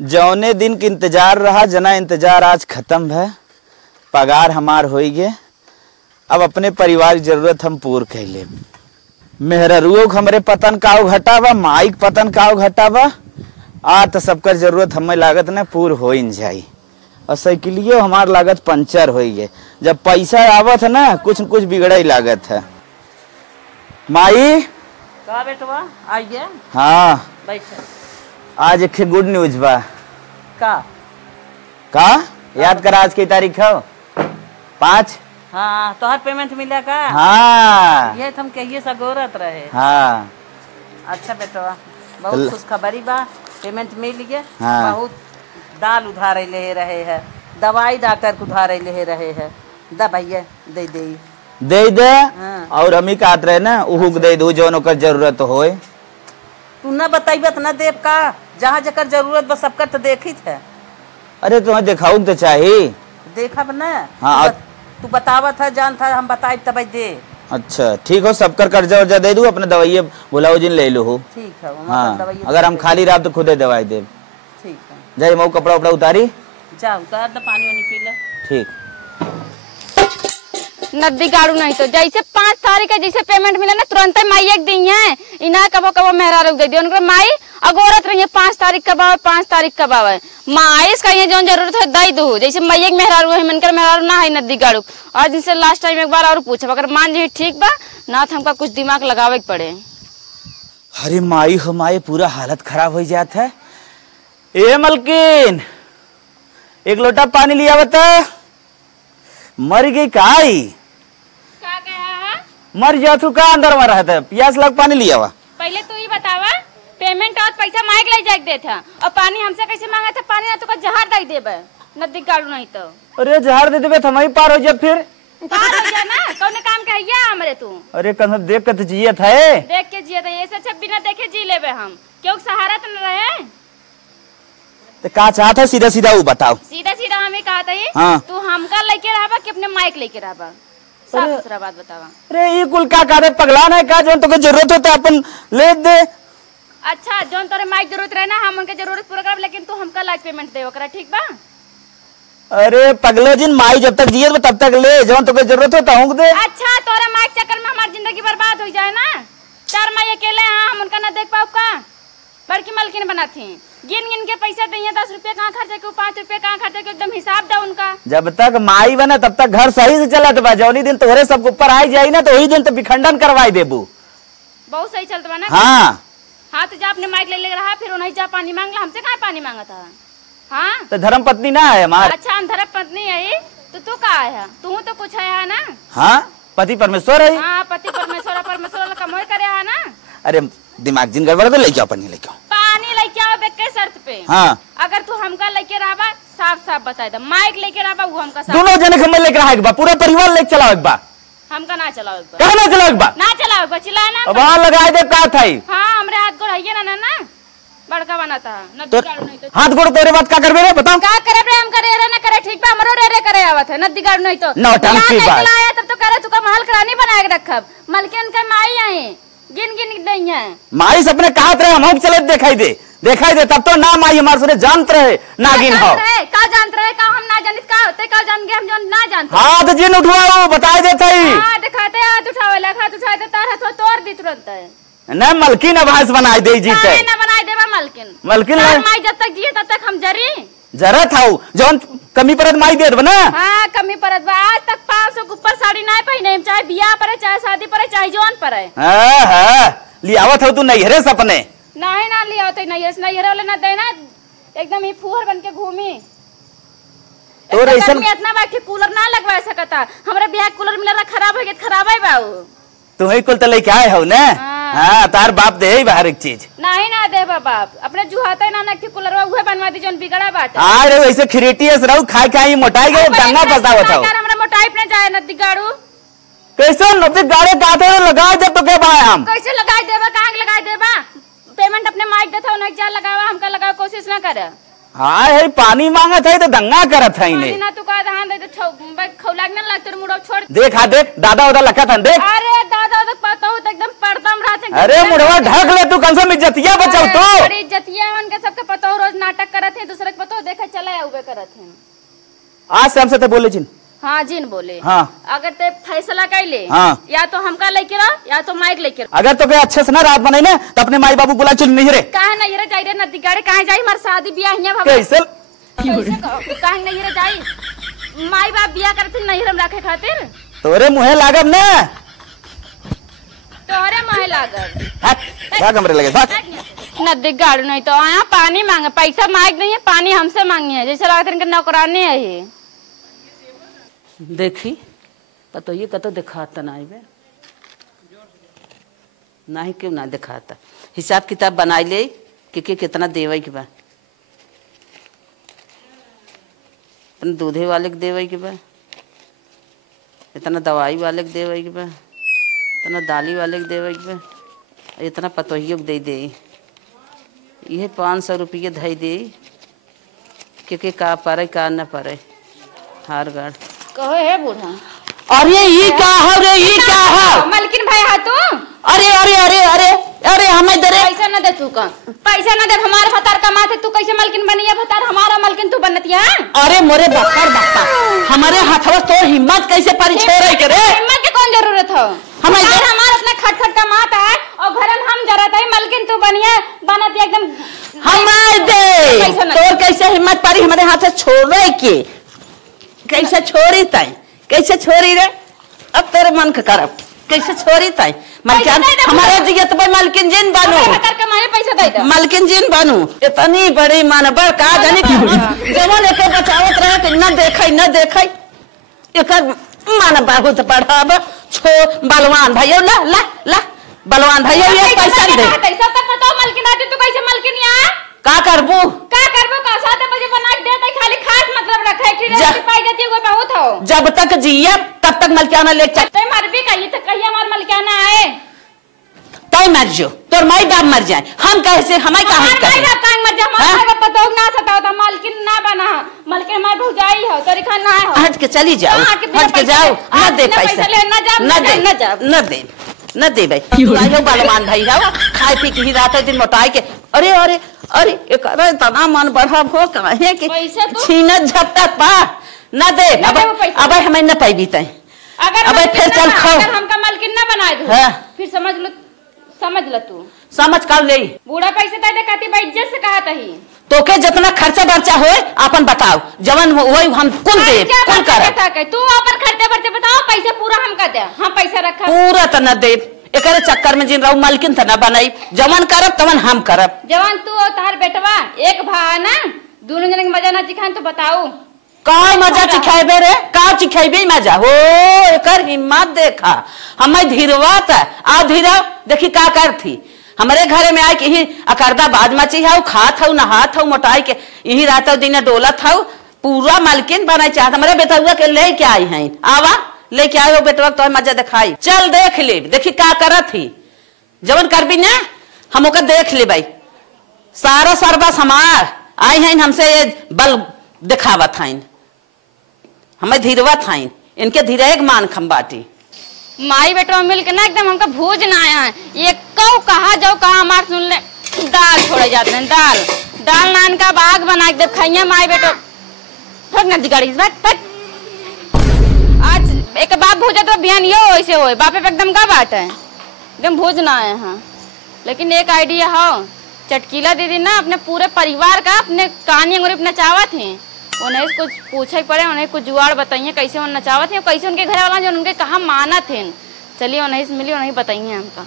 जौने दिन के इंतजार रहा जना इंतजार आज खत्म है। पगार हमार हो गए। अब अपने परिवार की जरूरत हम पूर कैले। मेहरुओं हमरे पतन काव घटावा, माइक पतन काव घटावा। आ तो सबकर जरूरत हमें लागत न पूर हो जाई। और साइकिलियो हमार लागत पंचर हो गए। जब पैसा आवत है ना कुछ न कुछ बिगड़े लागत है। माई का बेटवा आई गया? हाँ बैठ। आज एक गुड न्यूज बा। का याद कर आज की तारीख है 5। हाँ तोहर पेमेंट मिला का? हाँ ये तुम कहिए सगोरत रहे। हाँ अच्छा बेटवा बहुत खुश खबरी बा, पेमेंट मिल गया। हाँ। बहुत दाल उधार ले रहे है, दवाई डॉक्टर को उधार ले रहे है। दा भैया दे दे। हाँ। और हमी कहत रहे ना उहुक दे दू जौन ओकर जरूरत होए। तू न बताइबत न देव का, जहाँ जकर जरूरत बस सबकर तो देखी है। अरे तुम्हें दिखाऊ तो चाहिए। देखब न। हाँ तू बतावत है जान था हम बताई तब दे। अच्छा ठीक हो, सबकर कर्जा वर्जा दे दू, अपने दवाई बुलाओ जिन ले लो हो। ठीक है। हाँ अगर हम खाली रहा तो खुदे दवाई दे। ठीक है जाइए मऊ कपड़ा उपड़ा उतारी। जा उतार द, पानी वानी पी ले। ठीक। नदी गाड़ू नहीं तो जैसे 5 तारीख के जैसे पेमेंट मिले ना तुरंत माई एक दी है। इना कबो कबो मेहरा रुक दे दियो माई अगोरत रही है 5 तारीख कब आवे 5 तारीख कब आवे। माई इसका ये जो जरूरत है दई दू। जैसे माई एक मेहरा है मनकर मेहरा ना है नदी गाड़ू। और जिनसे लास्ट टाइम एक बार और पूछब अगर मान जी ठीक बा ना तो हमका कुछ दिमाग लगावे के पड़े। अरे माई हमारे पूरा हालत खराब हो जात है। ए मलकिन एक लोटा पानी लिया बता। मर गई काई मर जा तू का अंदर में रहता है। प्यास लग पानी लिया हुआ। पहले तू ही बतावा पेमेंट और पैसा माइक ले जाके दे था और पानी हमसे कैसे मांगा था? पानी ना तो जहर दे देबे नदी गाड़ू नहीं तो। अरे जहर दे देबे हम ही पार हो जा फिर। पार हो जा ना कौन काम कहिया हमरे तू। अरे कन देख के तो जियत है। देख के जियत है ऐसे सब बिना देखे जी लेबे हम क्यों सहारा तो न रहे। तो का चाहत है सीधा सीधा वो बताओ। सीधा सीधा हमें कहा था हाँ। तू हमका लेके रहबा कि अपने माइक लेके रहबा? साफ सुथरा बात बतावा। अरे ये कुल का कादे पगलाना है का जो तो जरूरत होता है अपन ले दे। अच्छा जोन तोरे माइक जरूरत रहे ना हम उनके जरूरत पूरा करब, लेकिन तू हमका लाइक पेमेंट दे ओकरा ठीक बा? अरे पगलो जिन माई जब तक जियत तब तक ले जोन तो जरूरत होता हूं दे। अच्छा तोरे माइक चक्कर में हमारी जिंदगी बर्बाद हो जाए ना। 4 माई अकेले हैं हम उनका ना देख पाओ का? बड़की मलकिन बनाती गिन गिन के पैसा दिए 10 रुपये कहाँ खर्चे क्यों 5 रुपये कहाँ खर्चे क्यों एकदम हिसाब दो उनका। जब तक माई बना तब तक घर सही से चलत बा। जौनी दिन तोहरे सब ऊपर आई जाई ना तो वही दिन तो विखंडन करवाई देबू। बहुत सही चलता ना। हाँ हाँ तो जा अपने माइक ले रहा फिर उन्हें जा पानी मांग ला। हमसे कहाँ पानी मांगा था? हाँ तो धर्म पत्नी ना है हमारे। अच्छा अंधर पत्नी है तो तू का है? तू तो कुछ है ना। हाँ पति परमेश्वर है। हाँ पति परमेश्वर परमेश्वर कमोई करे है ना। अरे दिमाग जिन गड़बड़ तो लेके आओ पानी लेके आओ। पानी लेके आओ बेके शर्त पे। हाँ अगर तू हमका लेके रहबा साफ साफ बता दे। माइक लेके रहबा वो हमका साफ। दोनों जने हम लेके रहा एक बार पूरा परिवार लेके चलाओ एक बार। हमका ना चलाओ एक बार। कहाँ ना चलाओ एक बार? ना चलाओ एक बार चिल्ला ना। अब वहाँ लगाए दे का था ही। हाँ हमरे हाथ गोड़ है ना ना बड़का बनाता है तो हाथ गोड़ तोरे बात का करबे रे बताओ। का करे रे हम करे रे ना करे ठीक बा हमरो रे करे आवत है नदी गाड़ नहीं तो। नौटंकी बात चलाया तब तो करे तू का महल करानी बना के रखब। मलकिन के माई आई गिन गिन दई है। माई सपने कहा रहे हम चले दिखाई दे तब तो ना माई हमारे सुने जानत रहे नागिन हो का जानत रहे का हम ना जानित का होते का जान गए हम जो ना जानते। हाथ जिन उठवाओ बता देते ही। हां दिखाते हाथ उठावे लखा उठाए तो तार हाथ तोड़ दी तुरंत है ना। मलकिन आवाज बनाई दे जीते ना बनाई देबा मलकिन। मलकिन माई जब तक जिए तब तक हम जरी जरा था जौन कमी परत माई देत बना। हां कमी परत बा। आज तक 500 के ऊपर साड़ी ना पहने चाहे बियाह परे चाहे शादी परे चाहे जौन परे। हां हां लियावत हो तू नहीं रे सपने। नहीं ना लिया होते नहीं है नहीं वाले ना देना एकदम ही फूहर बन के घूमी। तो रेशन में इतना बाकी कूलर ना लगवा सकता। हमरा बियाह कूलर मिला खराब हो गया खराब है बाऊ। तू ही कुल तो लेके आए हो ना। हां तार बाप दे ही बाहर एक चीज नहीं ना दे बाप अपने जुहाते ना ना कूलर उहे बनवा दी जोन बिगड़ा बात। अरे वैसे खिरेटियस रहू खाई खाई मोटाई गए दंगा बतावत हो। हमरा मोटाई पे जाए नदी गाड़ू कैसे नदी गाड़े काटे लगा दे तो के भाई हम कैसे लगाई देबा कहां लगाई देबा? पेमेंट अपने माइक देता उन्हें जा लगावा हमका लगावे कोशिश ना करे। हाँ है पानी मांगत है तो दंगा करत है इन्हें। ना तू का धान दे तो खौलाग ना लगते मुड़ो छोड़ देख हाँ देख दादा उदा लखत है देख। अरे दादा तो पता हो एकदम पड़दम रहते। अरे मुड़वा ढक ले तू कौन सा इज्जतिया बचाओ तो। बड़ी इज्जतिया उनके सबके पता हो रोज नाटक करत है आज से हमसे तो बोले जिन। हाँ जिन बोले। हाँ अगर ते फैसला कर ले हाँ या तो हमका लेके रहो या तो माइक लेके रहो। अगर तो क्या अच्छे से ना रात बनाई ना तो अपने माई बाबू बुला चल नहीं रे काहे नहीं रे जाई रे नदी गाड़े काहे जाई हमार शादी ब्याह हिया भगवान कैसे काहे नहीं रे जाई माई बाप ब्याह करते नहीं हम रखे खातिर तोरे मुहे लागब ना तोरे मुहे लागब क्या कमरे लगे भाग नदी गाड़ू नहीं तो आया पानी मांगे पैसा मांग नहीं है पानी हमसे मांगी है जैसे लगता है नौकरानी है ये देखी पतो ये कतो दिखाता ना बे ना ही क्यों ना दिखाता हिसाब किताब बनाई ले कि कितना देवे के बा इतना दूधे वाले के देवे के बा इतना दवाई वाले के देवे के बा इतना दाली वाले के देवे के बा इतना पतोहियों के दे ये 500 रुपये धई दे कि का पारे का न पारे हार गाड़ कहो है बूढ़ा अरे ये क्या है रे ये क्या है मलकिन भाई है तू अरे अरे अरे अरे अरे हमें दे पैसा न दे तू का पैसा न दे हमारे भतार कमा थे तू कैसे मलकिन बनी है भतार हमारा मलकिन तू बनती है अरे मोरे बक्कर बक्का हमारे हाथवा तो हिम्मत कैसे परी छोड़े के रे हिम्मत की कौन जरूरत है हमारा अपना खट खट कमाता है और घर में हम जरा था मलकिन तू बनिए बनती एकदम हमारे दे तो कैसे हिम्मत परी हमारे हाथ से छोड़े के कैसे छोड़ी ताई कैसे छोड़ी रे अब तेरे मन का करब कैसे छोड़ी ताई मलकिन हमारे जिगत पे मलकिन जिन बनू पैसा दे दो मलकिन जिन बनू इतनी बड़ी मानवर का जाने जवन एक बचावत रहे कि न देखे एक मान बहुत पढ़ाब छो बलवान भैया ला ला ला बलवान भैया ये पैसा दे सब तक बताओ मलकिन आती तू कैसे मलकिन यहाँ का करबू का 7 बजे बना के देता खाली खास मतलब रखा है कि पाई जाती है बहुत हो जब तक जिया तब तक मलकियाना ले चल तय मर भी कही तो कहिए हमार मलकियाना आए तय मर जो तोर माई बाप मर जाए हम कैसे हमारे काहे माई बाप काहे मर जाए हमारा का पतो ना सताओ तो मलकिन ना बना मलकिन हमार भौजाई हो तोरी खान ना हो हट के चली जाओ हट के जाओ न दे पैसा न दे न दे भाई बलवान भाई हो खाए पी के ही रात दिन मोटाई के अरे अरे अरे एक तना मन बढ़ा हो काहे के छीनत झपटत पा न दे अब हमें न पाई तय अब फिर चल खाओ अगर हमका मलकिन ना बनाए दो फिर समझ ल तू समझ कर ले बूढ़ा पैसे दे खाती भाई इज्जत से कहा तही तोके जितना खर्चा बर्चा होए अपन बताओ जवन वही हम कुल दे कुल कर तू अपन खर्चा बर्चा बताओ पैसा पूरा हम कर दे हम पैसा रखा पूरा त न दे एकरे चक्कर में जिन रहू मलकिन त न बनाई जवन करब तवन हम करब जवन तू और तार बेटवा एक भा ना दोनों जने के मजा ना चिखान तो बताओ काय मजा चिखाइबे रे का चिखाइबे मजा हो एकर हिम्मत देखा हमें धीरवा त आ धीरा देखी का करथी हमारे घरे में आए के ही अकरदा बाद मची हाउ खात हऊ नहात हऊ मोटाई के यही रात दिन डोलत हऊ पूरा मलकिन बनाई चाहत हमारे बेटवा के ले के आई हैं आवा लेके आयो बेटवा तो मजा दिखाई चल देख ले देखी का करत ही जवन करबी ना हम ओकर देख ले भाई सारा सरबस हमार आई हैं हमसे ये बल दिखावत हैं हमें धीरवत हैं इनके धीरे एक मान खम्बाटी माई बेटवा मिल के ना एकदम हमका भूज ना आया है ये कौ कहा जाओ कहा मार सुन ले दाल छोड़े जाते हैं दाल नान का बाग बना के खाइए माई बेटो ठग ना गाड़ी इस बात आज एक बाप भूजा तो बिहान यो ऐसे हो बापे पे एकदम का बात है एकदम भूज ना आए हाँ लेकिन एक आइडिया हो चटकीला दीदी ना अपने पूरे परिवार का अपने कहानी अंगूरी पे नचावत हैं उन्हें कुछ पूछे पड़े उन्हें कुछ जुगाड़ बताइए कैसे उन नचावत हैं कैसे उनके घर वाला जो उनके कहाँ मानत हैं चलिए उन्हें से मिली उन्हें बताइए हमका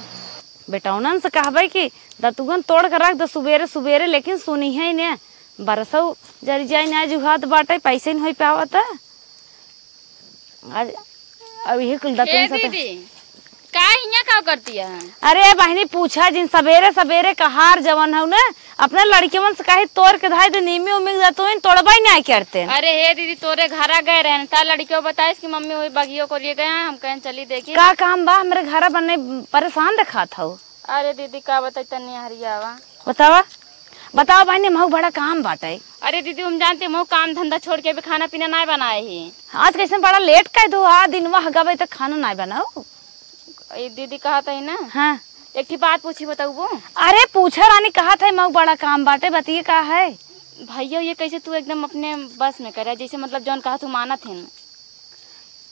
बेटा उन्होंने से कहा कि दतुगन तोड़ कर रख दो सुबेरे सुबेरे लेकिन सुनी है ने बरसो जरी जाए ना जुहात बाटे पैसे नहीं हो पावत आज अब यही कुल दीदी का हिया का करती है अरे बहनी पूछा जिन सवेरे सवेरे कहार जवन है ना अपने लड़कियों से कहे तोड़ के धाई दे नीमी उम्मीद जातो इन तोड़बा ही नहीं करते अरे हे दीदी तोरे घरा गए रहे ता लड़कियों बताए कि मम्मी वही बगियो को लिए गए हम कहें चली देखिए का काम बा मेरे घर बनने परेशान रखा था अरे दीदी का बताई तन्नी हरियावा बतावा बताओ बहनी महू बड़ा काम बाटे अरे दीदी हम जानते महू काम धंधा छोड़ के भी खाना पीना नहीं बनाए ही आज कैसे बड़ा लेट कह दो दिन वह गए तक खाना नहीं बनाओ दीदी कहा था ना हाँ एक बात पूछी बताऊ वो अरे पूछा रानी कहा था मऊ बड़ा काम बाटे बतिए का है भैया ये कैसे तू एकदम अपने बस में करे, जैसे मतलब जौन कहा तू मानत है।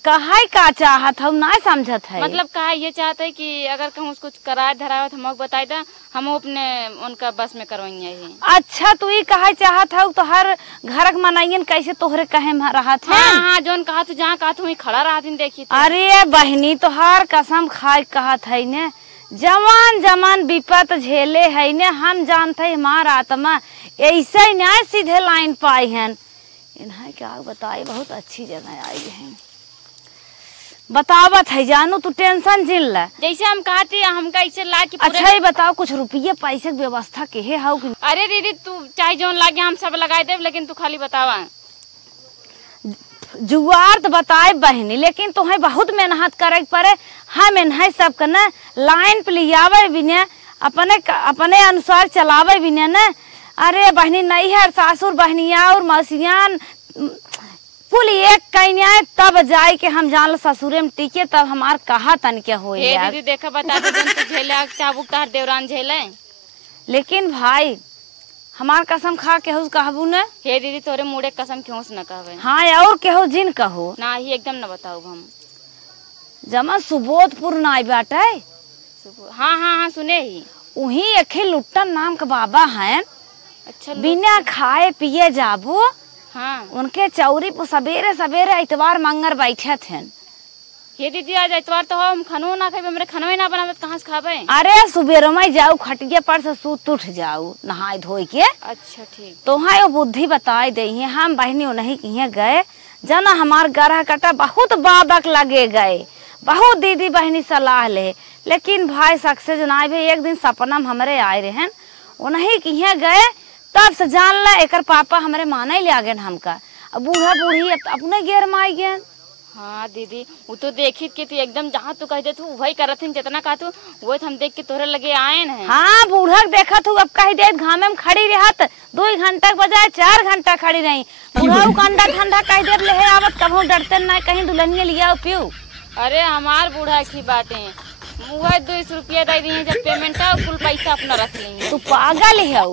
कहा का चाहत हम ना समझत है। मतलब कहा ये चाहते है कि अगर कहूँ कुछ कराए धराए तो हमको बताई दे, हम अपने उनका बस में करवाएंगे ही। अच्छा तू ही कहा चाहत है तो हर घर मनाइयन कैसे तोहरे कहे रहा थे। हाँ हाँ जौन कहा तू जहाँ कहा तू खड़ा रहा दिन देखी। अरे बहनी तो हर कसम खाए कहत है ने, जवान जवान विपत झेले है ने, हम जानते है हमार आत्मा ऐसे ही ना सीधे लाइन पाई है। इन्हें क्या बताए, बहुत अच्छी जगह आई है। बतावत है जानू, तू टेंशन जिन ला। जैसे हम कहते हमका ऐसे ला कि अच्छा ही बताओ कुछ रुपये पैसे की व्यवस्था के है हाउ कि? अरे दीदी तू चाहे जौन लागे हम सब लगाए दे, लेकिन तू खाली बतावा। जुआर तो बताए बहनी, लेकिन तुम्हें बहुत मेहनत करे पड़े। हम इन्हें सब के न लाइन पे लियावे भी न, अपने अनुसार चलावे भी न। अरे बहनी नहीं है, सासुर बहनिया और मौसियान कुल एक कन्या तब जाए के हम जान ससुरे में टिके, तब हमार कहा तन क्या हो यार। दीदी देखा बता दे तू झेले चाबुक तार देवरान झेले। लेकिन भाई हमार कसम खा के हो कहबू न। हे दीदी तोरे मुड़े कसम क्यों से न कहवे। हाँ और केहो जिन कहो ना ही एकदम न बताऊ हम। जमा सुबोधपुर ना बाटे। हाँ हाँ हाँ सुने ही। वही एक लुट्टन नाम के बाबा हैं। अच्छा बिना खाए पिए जाबू। हाँ उनके चौरी पर सवेरे सवेरे इतवार मंगर बैठे थे। ये दीदी आज इतवार तो हो, हम खनो ना खाए, मेरे खनो ही ना बनावे कहाँ से खावे। अरे सुबेर में जाऊ खटिया पर से सूत उठ जाऊ नहाए धोई के। अच्छा ठीक। तो हाँ वो बुद्धि बताई दे है। हम बहनी नहीं किए गए जना हमार गरह कटा बहुत बाबक लगे गए, बहुत दीदी बहनी सलाह ले, लेकिन भाई सक्सेस ना भी। एक दिन सपना में हमारे आए रहे, वो नहीं किए गए, तब से जान ला एक पापा हमारे माने ले आ गए हमका। अब बूढ़ा बूढ़ी अपने गेर में आई गए। हाँ दीदी वो तो देखी के तू एकदम जहाँ तू कह दे तू वही करत जितना कहा तू वही हम देख के तोरे लगे आए हैं। हाँ बूढ़ा देखा तू अब कही दे घामे में खड़ी रहत 2 घंटा के बजाय 4 घंटा खड़ी रही। बूढ़ा कंडा ठंडा कही दे ले आवत कभू डरते ना कहीं दुल्हनिया लिया पियो। अरे हमार बूढ़ा की बातें वह 200 रुपया दे दिए जब पेमेंट का कुल पैसा अपना रख लेंगे। तू पागल है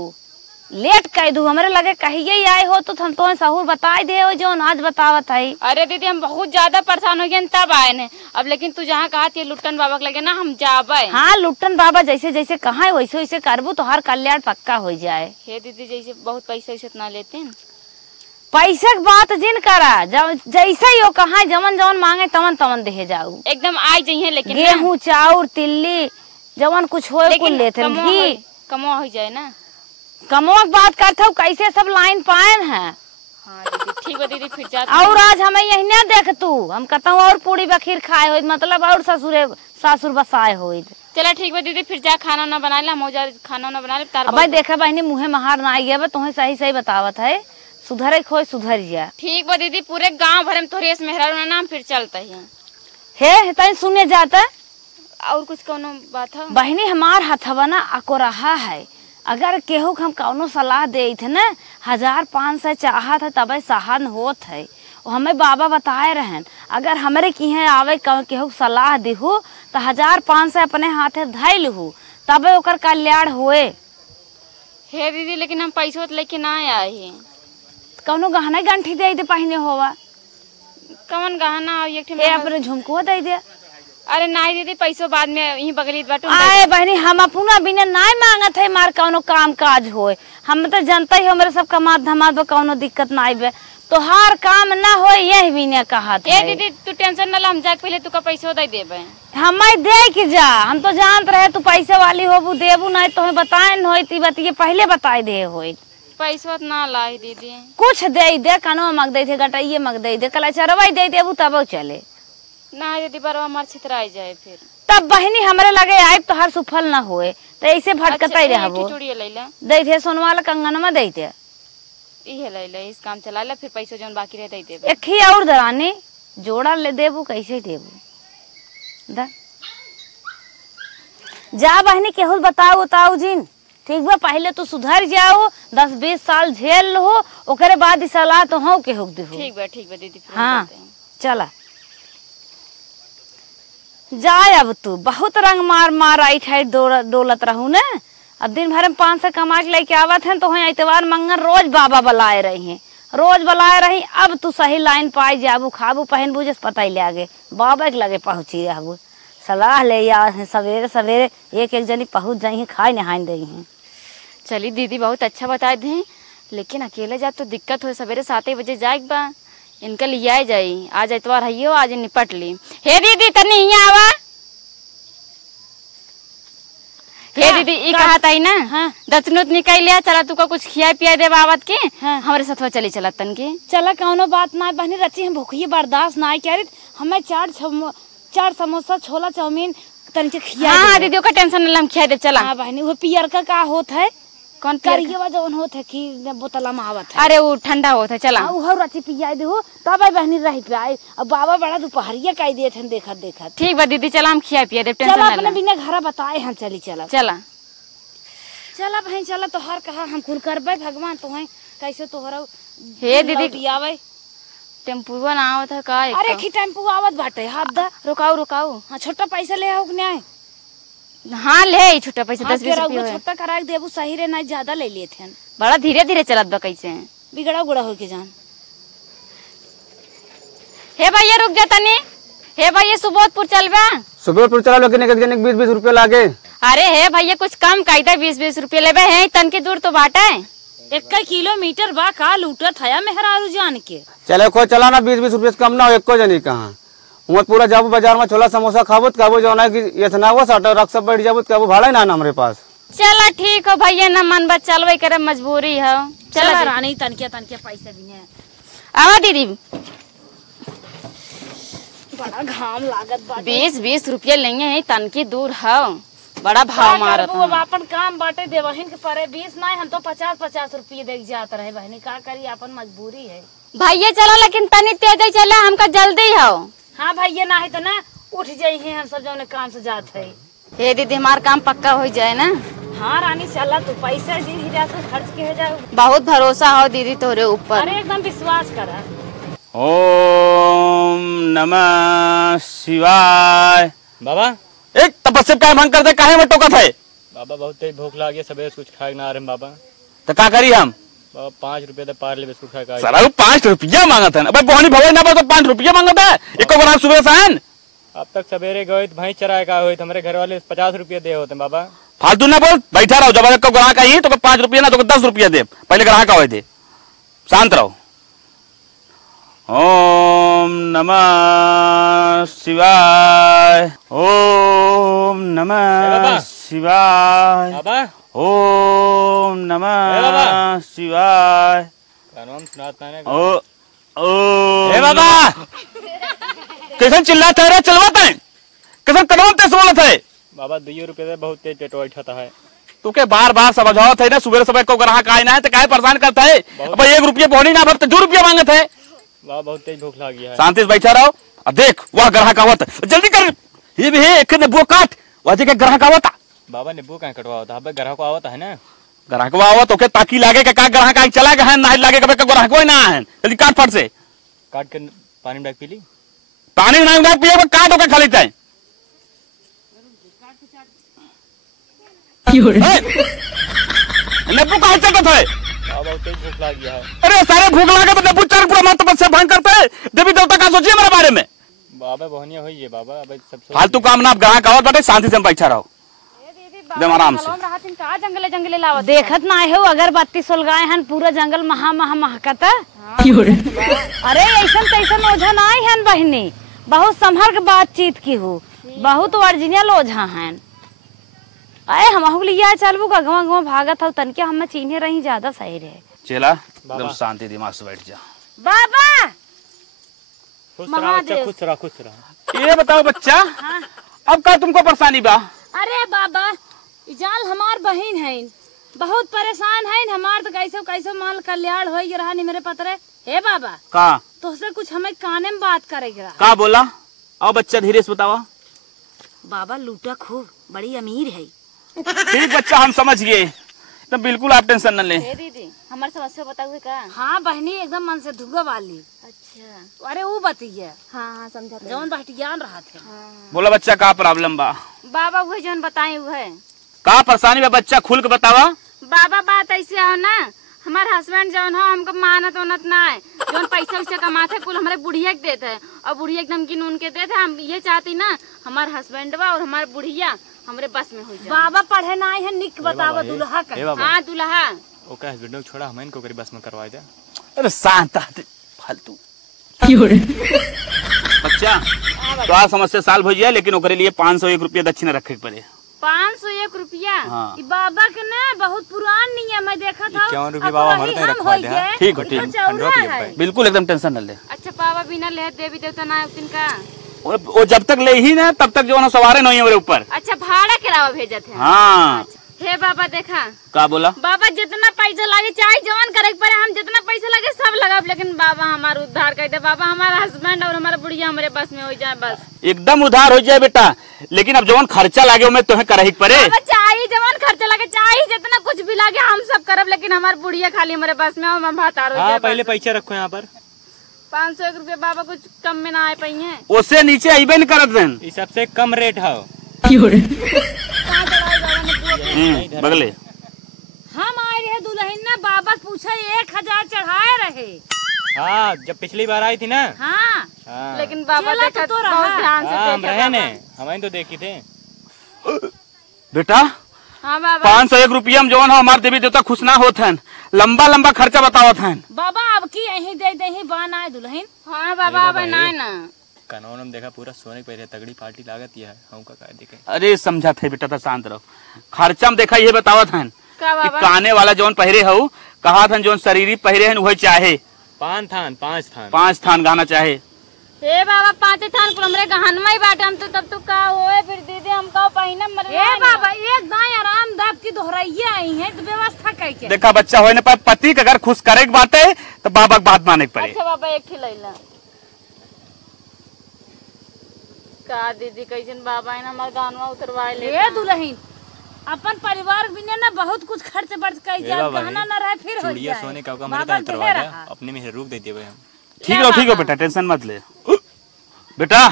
लेट कह दू हमारे लगे कहिए आए हो तो हम तो सहूर बताई दे हो जो आज बतावत है। अरे दीदी हम बहुत ज्यादा परेशान हो गए तब आए ने अब, लेकिन तू जहाँ कहा थी लुट्टन बाबा के लगे ना हम जाबे। हाँ लुट्टन बाबा जैसे जैसे कहा है वैसे वैसे करबू तो हर कल्याण पक्का हो जाए। हे दीदी जैसे बहुत पैसा वैसे इतना लेते हैं। पैसे की बात जिन करा जैसे ही हो कहा जवन जवन मांगे तवन तवन दे जाऊ एकदम आई जाइए। लेकिन गेहूँ चाउर तिल्ली जवन कुछ हो कुल लेते घी कमवा हो जाए ना। कमवा की बात करते हो कैसे सब लाइन पाए हैं। हाँ दीदी ठीक है दीदी फिर जा। और आज हमें यही ना देख तू हम कहता हूँ और पूरी बखीर खाए हो मतलब और सासुर बसाए हो। चला ठीक है दीदी फिर जा खाना ना बना ले, हम खाना ना बना ले। भाई देखा बहनी मुँहे महार ना आई गया तुम्हें सही सही बतावत है, सुधर खोई सुधर जा। ठीक बा दीदी पूरे गांव भर में थोड़ी मेहरा नाम फिर चलता है तई सुने जाता। और कुछ कोनो बात है बहनी हमार हथवा ना अको रहा है, अगर केहू हम कौनो सलाह दे थे न 1500 चाहत है तब सहान होत है। हमें बाबा बताए रहन अगर हमारे किहे आवे केहू सलाह दिहू तो 1500 अपने हाथे धैल हूँ तब ओकर कल्याण होए। हे दीदी लेकिन हम पैसों लेके ना आए हैं। कौनो गहना गंठी दे दे पहने होवा। कौन गहना अपने झुमको दे दे। अरे नहीं दीदी पैसों बाद में यही बगली बाटू। आए बहनी हम अपना बिना नहीं मांगत है मार कौनो काम काज होए। हम तो जनता ही हमारे सब कमात धमात बा कौनो दिक्कत ना आइबे तो हर काम ना हो यही भी ने कहा ए दीदी तू टेंशन ना ला, हम जाके पहले तू का पैसा दे देबे। हमें दे के जा, हम तो जानत रहे तू पैसे वाली होबू देबू नहीं तो बताए न होई ती बतिए पहले बताई दे होई। पैसा ना लाई दीदी कुछ दे कनो मग दे थे गटाइए मग दे कल चरवाई दे देबू तब चले ना दीदी बरवा मार छितराई जाए फिर तब बहनी हमारे लगे आए तो हर सुफल ना होए तो ऐसे भटकता ही रहबो। चूड़ी ले ले दे थे सोनवा ला कंगन में दे थे ये ले ले इस काम चला ले फिर पैसा जोन बाकी रह दे देबे। एक ही और दरानी जोड़ा ले देबू कैसे देबू दा जा बहनी केहू बताओ जिन ठीक बा पहले तो सुधर जाओ 10-20 साल झेल लो ओकरे बाद सलाह तो हो केहू देहू। ठीक बा दीदी। हाँ चला जाए अब तू बहुत रंग मार आई ठाई डोलत रहू न अब दिन भर में 500 कमा के लेके आवत हैं तो वहीं इतवार मंगल रोज बाबा बुलाए रही हैं, रोज बुलाए रही। अब तू सही लाइन पाई जाबू खाबू पहन बूझे पता ही ले आगे बाबा के लगे पहुँची रहबू। सलाह ले आ सवेरे सवेरे एक एक जनी पहुँच जाई खाए नहाए दई हैं। चली दीदी बहुत अच्छा बता दी, लेकिन अकेले जा तो दिक्कत हो। सवेरे 7 बजे जाए बा, इनका लिया जाई। आज इतवार है हो, आज निपट ली। हे दीदी तनी यहाँ आवा। हे दीदी ई कहा ताई ना हाँ। दतनुत निकाल लिया, चला तू को कुछ खिया पिया दे बावत के। हाँ। हमारे साथ चली चला तन के। चला कौनो बात ना बहनी रची हम भूखिए बर्दाश्त ना कह रही। हमें 4 समोसा छोला चाउमीन तनिक खिया। हाँ दीदी का टेंशन नहीं, हम खिया दे। चला। हाँ बहनी वो पियर का होत है कौन करिए जौन होत है कि बोतला में आवत है। अरे वो ठंडा होता है। चला वो रची पिया दे हो तब आई बहनी रही पाए। अब बाबा बड़ा दोपहरिया कह दिए थे देखत देखत। ठीक बा दीदी, चला हम खिया पिया दे। टेंशन चला ना अपने बिना घर बताए हम चली। चला चला चला बहन चला। तोहर कहा हम कुल करबे भगवान तोहे कैसे तोहरा। हे दीदी आवे टेम्पुआ ना आवत है का? अरे की टेम्पू आवत बाटे हाथ दा। रुकाओ रुकाओ। हां छोटा पैसा ले आओ कि नहीं? हाँ ले छोटा पैसा 10-20 रुपया छोटा करा के देबू सही रे नहीं ज्यादा ले लिए थे। बड़ा धीरे धीरे चलत बा कैसे बिगड़ा गुड़ा हो के जान। हे भैया रुक जा तनी। हे भैया सुबोधपुर चलबा? सुबोधपुर चला लेकिन एक जन 20-20 रुपया लागे। अरे हे भैया कुछ कम कायदा 20-20 रुपया लेबे है। तन की दूर तो बाटा है। 1 किलोमीटर बा का लूटत है मेहरारू जान के। चले को चला ना 20-20 रुपया कम ना हो। एको जनी कहाँ वहाँ पूरा जाबू बाजार में छोला समोसा खाबो काबू जो ना कि इतना वो साटा रख सब बैठ जाबो काबू भाड़ा ना हमारे पास। चला ठीक हो भैया न मन बा चलवे करे मजबूरी है। चला रानी तनके पैसा भी है। आवा दीदी बड़ा घाम लागत बा। 20-20 रुपया लेंगे है तन की दूर है। बड़ा भाव मारत वो अपन काम बाटे देवहिन के परे 20 नहीं हम तो 50-50 रुपये देख जात रहे बहनी का करी अपन मजबूरी है। भैया चला लेकिन तनी तेज चला हमका जल्दी है। हाँ भैया ना है तो ना उठ जाई है हम सब जौने काम से जात है। हे दीदी हमार काम पक्का हो जाए ना। हाँ रानी चला तू पैसा जी ही जा तू खर्च के हो जाए। बहुत भरोसा हो दीदी तोरे ऊपर। अरे एकदम विश्वास कर। ओम नमः शिवाय। बाबा एक तपस्या काय भंग करते काहे में टोकत है? बाबा बहुत तेज भूख लागी सवेरे कुछ खाए ना रहे बाबा। तो का करी हम? बाबा 5 रुपये तो पार ले बिस्कुट खा के। सर 5 रुपया मांगत है। अबे बोहनी भवे ना तो 5 रुपया मांगत है। एको बार सुबह सहन अब तक सवेरे गए तो भैंस चराए का हुई हमारे घर वाले 50 रुपये दे होते बाबा। फालतू ना बोल, बैठा रहो। जब एक ग्राहक आई तो 5 रुपया ना तो 10 रुपया दे। पहले ग्राहक आवे दे, शांत रहो। ओम नमः शिवाय। ओम नमः शिवाय। बाबा ओम नमः शिवाय। कानून सुनाता है ओ ओ हे बाबा कैसे चिल्लाता है? चलवाता है कैसे कदम ते सोलत है? बाबा 2 रुपये से बहुत तेज पेट उठता है। तू के बार बार समझावत है ना। सुबह सुबह को ग्राहक आए ना है तो काहे परेशान करता है? अब 1 रुपया बोनी ना भरते 2 रुपया मांगत है। बाबा बहुत तेज भूख लगी है। शांति से बैठा रहो। अब देख वह ग्राहक आवत जल्दी कर। ये भी है एक ने वो काट वजह के ग्राहक आवता। बाबा नींबू कहाँ कटवा होता है? ग्राहक को आवता है ना। ग्राहक आवत ओके ताकि लागे का ग्राहक आई चला गया है ना लागे कबे ग्राहक कोई ना है। जल्दी काट फट से। काट के पानी में डाल पी ली। पानी ना पिए काट होकर खा लेता है। नब्बू कहाँ चलत है? बाबा बहुत तेज भूख लगी है। अरे सारे भूख लागे तो नब्बू चार पूरा मत से भंग करते हैं। देवी देवता का सोचिए मेरे बारे में। बाबा बहनिया हुई है बाबा। अब सब फालतू काम ना ग्राहक आवत बाटे शांति से बैठा रहो एकदम आराम से। का जंगले जंगले लावत देखत ना हो अगरबत्ती सुलगाए हन पूरा जंगल महा महा महकता। अरे ऐसा तैसन ओझा ना आई हन बहनी। बहुत संभल के बातचीत की हो। बहुत ओरिजिनल ओझा हन। अरे हम लिया चलबू का गवा गवा भागत हो तनके हम चीन्हे रही ज्यादा सही रहे। चला एकदम शांति दिमाग से बैठ जा। बाबा खुश रहा बच्चा, खुश रहा खुश रहा। ये बताओ बच्चा अब का तुमको परेशानी बा? अरे बाबा जाल हमार बहन है बहुत परेशान है हमार तो कैसे कैसे माल कल्याण हो रहा नहीं मेरे पतरे। हे बाबा का तुझसे कुछ हमें काने में बात करेगा। का बोला? आओ बच्चा धीरे से बताओ। बाबा लूटा खूब बड़ी अमीर है। ठीक बच्चा हम समझ गए तो बिल्कुल आप टेंशन न ले। दीदी हमारी समस्या बताओगे का? हाँ बहनी एकदम मन से धुआ वाली। अच्छा अरे वो बतिया हाँ समझा जौन बहटियान रहा थे। बोला बच्चा का प्रॉब्लम बा? बाबा वही जौन बताई वो है। का परेशानी बा बच्चा खुल के बतावा। बाबा बात ऐसे हो ना, हमार हस्बैंड जौन हो हमको मानत ओनत ना है, जौन पैसा वैसा कमाते कुल हमारे बुढ़िया के देते है और बुढ़िया एकदम गिन उनके देते। हम ये चाहती ना हमार हस्बैंडवा और हमारे बुढ़िया हमरे बस में हो जाए। बाबा पढ़े ना है निक बतावा दुल्हा का। हाँ दुल्हा ओके हस्बैंड को छोड़ा हम इनको करी बस में करवा दे। अरे शांत फालतू बच्चा तो आ समस्या साल हो जाए, लेकिन ओकरे लिए 501 रुपया दक्षिणा रखे के पड़े। 501 रुपया? हाँ। बाबा के ना बहुत पुरान नियम है, देखा था। 51 रुपया बाबा हमारे तक रखवा दे। ठीक हो ठीक, बिल्कुल एकदम टेंशन न ले। अच्छा बाबा बिना ले देवी देवता ना तिनका वो जब तक ले ही ना तब तक जो है सवारे नहीं है ऊपर। अच्छा भाड़ा के अलावा भेजत है। हाँ हे बाबा देखा का बोला बाबा जितना पैसा लगे चाहे जवान करे पर हम जितना पैसा लगे सब लगाब, लेकिन बाबा हमारा उद्धार कर दे। बाबा हमारा हस्बैंड और हमारा बुढ़िया हमारे बस में हो जाए बस। एकदम उधार हो जाए बेटा, लेकिन अब जवान खर्चा लागे उमें तुम्हें करही पड़े। चाहे जवान खर्चा लगे चाहे जितना कुछ भी लगे हम सब करब, लेकिन हमारे बुढ़िया खाली हमारे बस में और भातार हो जाए। पहले पैसा रखो यहाँ पर। 501 रुपया बाबा कुछ कम में ना आए पाई। उससे नीचे अबे नहीं करत देन। ये सबसे कम रेट है बगले। हम आए रहे दुल्हन ना, बाबा पूछा 1000 चढ़ाए रहे। हाँ जब पिछली बार आई थी ना। हाँ लेकिन बाबा चला देखा तो रहा। बहुत ध्यान से हम देखा रहे ने, बाबा। हमें तो देखी थे बेटा हाँ बाबा 501 रुपया में जवान हमारे देवी देवता खुश ना होत हैं, लंबा लंबा खर्चा बतावत हैं। बाबा अब की यही दे दे ही बन आए दुल्हन। हाँ बाबा अब ना ना कानून में देखा पूरा सोने पहले तगड़ी पार्टी लागत है हम का देखे। अरे समझा थे बेटा, तो शांत रहो। खर्चा में देखा ये बतावत हैं का कि बाबा काने वाला जौन पहरे हो कहा था जौन शरीरी पहरे हैं वही चाहे 5 थान गाना चाहे। हे बाबा 5 थान पर हमरे गहनवा ही बाटे। हम तो तब तो का होए फिर दीदी हम का पहिना मरे। ए बाबा एक दाई आराम दाब की दोहराइया आई है तो व्यवस्था कैके। देखा बच्चा होने न पाए, पति के अगर खुश करे के बात है तो बाबा की बात माने के पड़े। अच्छा बाबा एक खिलैला का दीदी कैसन बाबा है ना हमार गानवा उतरवाए ले। ए दुल्हन अपन परिवार बिना ना बहुत कुछ खर्च बर्च कर जाए, गहना ना रहे फिर हो जाए। सोने का बाबा उतरवा दे, अपने में रुक देते हुए हम। ठीक हो बेटा, टेंशन मत ले बेटा।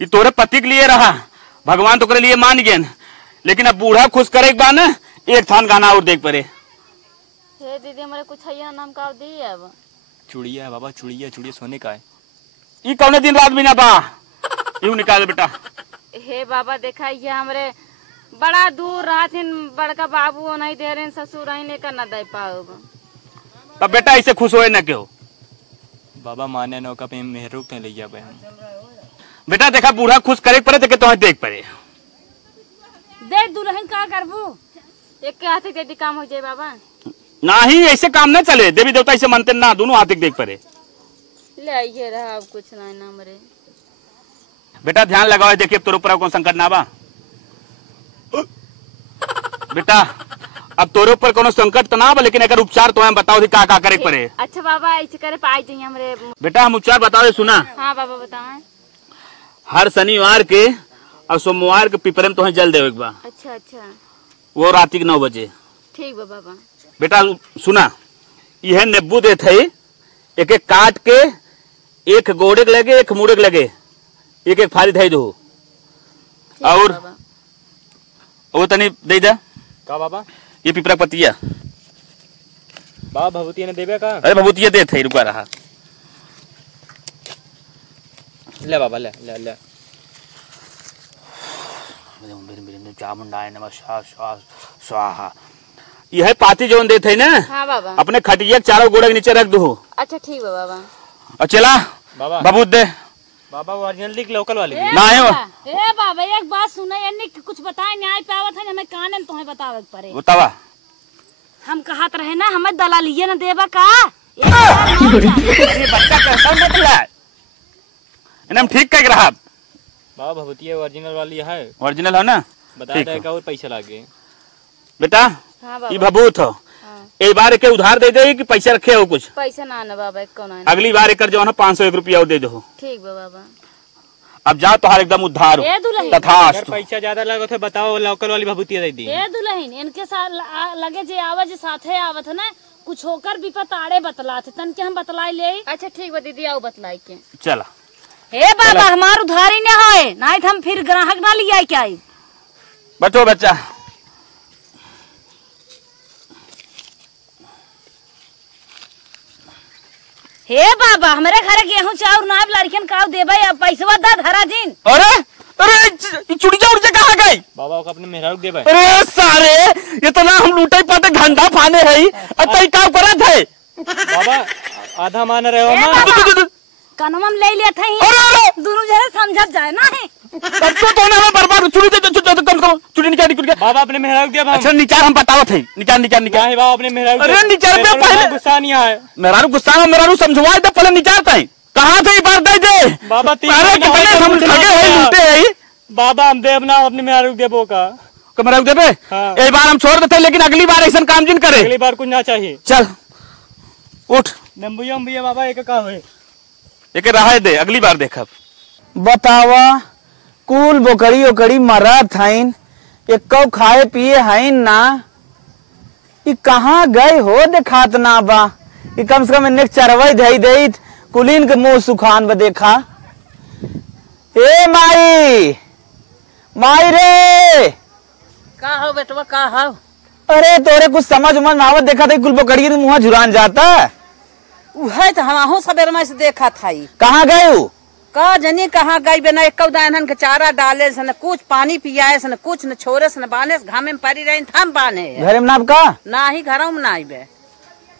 ये तोरे पति के लिए रहा, भगवान तो करे लिए मान गए, लेकिन अब बूढ़ा खुश करे के बाद ना 1 थान गाना और देख पड़े। हे दीदी हमारे कुछ है नाम का दी अब चूड़िया बाबा, चूड़िया सोने का है। ये कौन दिन रात बिना बा यूं निकाल बेटा। हे बाबा देखा ये हमरे बड़ा दूर रहते बड़का बाबू नहीं दे रहे ससुर नहीं कर दे पाओ। तब बेटा ऐसे खुश होए ना क्यों बाबा माने नौका पे मेहरू के ले जा हम। बेटा देखा बूढ़ा खुश करे पड़े तो तुम्हें देख पड़े। देख दुल्हन का करबू एक के हाथ दे काम हो जाए बाबा। ना ही ऐसे काम न चले, देवी देवता ऐसे मानते ना, दोनों हाथ देख पड़े। ले आइए रहा अब कुछ नहीं ना मरे। बेटा ध्यान लगाओ, देखिए तोर ऊपर कौन संकट ना बा। बेटा अब तोरे ऊपर कोनो संकट तो ना बा, लेकिन अगर उपचार तो हम बताओ का करे पड़े। अच्छा बाबा ऐसे करे पाई चाहिए हमरे। बेटा हम उपचार बताओ सुना। हाँ बाबा बताओ। हर शनिवार के और सोमवार के पिपरे में तुम्हें जल दे एक बार। अच्छा अच्छा वो रात के 9 बजे। ठीक बा बाबा। बेटा सुना, यह नींबू देते है, एक एक काट के एक गोड़े के लगे एक मुड़े के लगे एक एक फारी धई दो और वो तनी दे दे का बाबा। ये पिपरा पतिया बाबा भभूतिया ने देबे का। अरे भभूतिया दे थे रुका रहा। ले बाबा ले ले ले। चामुंडाय नमः स्वाहा। यह पाती जो देते है ना। हाँ बाबा। अपने खटिया चारों गोड़े के नीचे रख दो। अच्छा ठीक है बाबा। और चला बाबा भभूत दे। बाबा वो ओरिजिनल दी लोकल वाली ना है वो। ए बाबा एक बात सुना, यानी कुछ बताए न्याय पे आवत है, हमें काने में तुम्हें बतावे के पड़े। बतावा। हम कहत रहे ना हमें दलालिये न देबा का। अरे बच्चा कैसा मत ला, एकदम ठीक कह रहा। बाबा भभूतिया ओरिजिनल वाली है। ओरिजिनल हो ना, बता दे का और पैसा लागे बेटा। हाँ बाबा। ये भभूत हो, एक बार एक उधार दे दे कि पैसा रखे हो कुछ। पैसा ना ना बाबा एक कौन। अगली बार एक जो है 501 रुपया और दे दो। ठीक बा बाबा। अब जाओ तो हर एकदम उद्धार हो। ए दुल्हन अगर तथास्तु। पैसा ज्यादा लगे तो बताओ लोकल वाली भभूतिया दे दी। ए दुल्हन इनके साथ लगे जे आवे जे साथे आवत है ना, कुछ होकर विपत आड़े बतलाते तन के हम बतलाई ले। अच्छा ठीक बा दीदी आओ बतलाई के। चला हे बाबा हमार उधारी न होए, नहीं तो हम फिर ग्राहक ना लिया क्या। बैठो बच्चा, हे बाबा हमारे घरे गेहूं चाउर नाब लड़कियन काव देबे अब पैसवा दा धरा जिन। अरे अरे चुड़िया उड़िया कहाँ गई? बाबा को अपने मेहरारू दे भाई। अरे सारे ये तो ना हम लूटे पाते घंटा फाने है अतई काम करत है। बाबा आधा मान रहे हो ए ना? बाबा, कानून हम ले लेते हैं अरे दोनों जने समझत जाए ना है। तो ना बर्बाद चुड़ी दे कम चुड़ी निकाल के। बाबा अपने मेहरारू दे भाई। अच्छा निचार हम बतावत है निचार निचार निकाल। नहीं बाबा अपने मेहरारू। अरे निचार पे पहले गुस्सा नहीं आए। मेहरारू गुस्सा में मेहरारू समझवाए दे पहले निचारता है। कहाँ थे बार दे दे बाबा अरे कितने हम ठगे है लूटे है। बाबा हम दे अपना अपने मेहरारू देबो का कमरा देबे। हाँ। एक बार हम छोड़ देते लेकिन अगली बार ऐसा काम जिन करे। अगली बार कुछ ना चाहिए। चल उठ नंबुया उम्बिया बाबा एक का हुए एक रहा दे अगली बार देखब। बतावा कुल बोकड़ी ओकड़ी मरत हईन एक खाए पिए हईन ना ई कहाँ गए हो देखात ना बा। ई कम से कम इन्ने चरवई धई दई कुलीन के मुंह सुखान बा देखा। ए माई माई रे का हो बेटवा का हो? अरे तोरे कुछ समझ उमझ ना आवत देखा था कुल बोकड़ी के मुंह झुरान जाता। उहे तो हमहू सबेर में से देखा था। कहाँ गए हो? का जनी कहाँ गई बिना एक दानन के चारा डाले से न कुछ पानी पियाए से न कुछ न छोरे से न बाने से घामे में पड़ी रही थम बाने घरे में नाप का ना ही घरों में ना आइबे।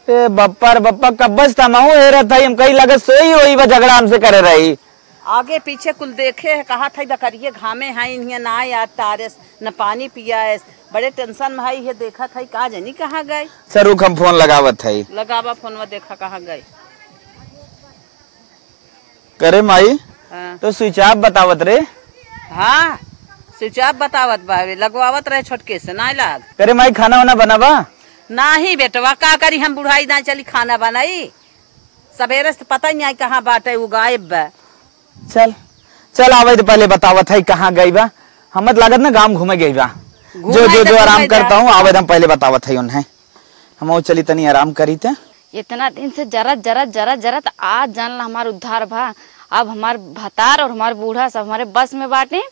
ए बप्पर बप्पा कब्बस तमाहू हेरा था हम कहीं लगे सोई होई बा झगड़ा हमसे करे रही। आगे पीछे कुल देखे है कहा था बकरिए घामे हैं इन्हें ना याद तारे न पानी पियाए बड़े टेंशन में है देखा था का जनी कहाँ गए। सरुख हम फोन लगावत है लगावा फोन में देखा कहाँ गए। करे माई हाँ। तो स्विच ऑफ बतावत रे। हाँ स्विच ऑफ बतावत बावे लगवावत रहे छोटके से ना लाग। करे माई खाना वाना बनावा ना ही बेटवा का करी हम बुढ़ाई ना चली खाना बनाई सवेरे से पता ही नहीं कहाँ बाटे वो गायब बा। चल चल आवे तो पहले बतावत है कहाँ गई बा। हमत लागत ना गांव घूमे गई बा जो आराम करता हूँ आवे हम पहले बतावत है उन्हें हम चली तनी आराम करी थे। इतना दिन से जरत जरत जरत जरत आज जानला हमार उद्धार भा। अब हमार भतार और हमार बूढ़ा सब हमारे बस में बाटे।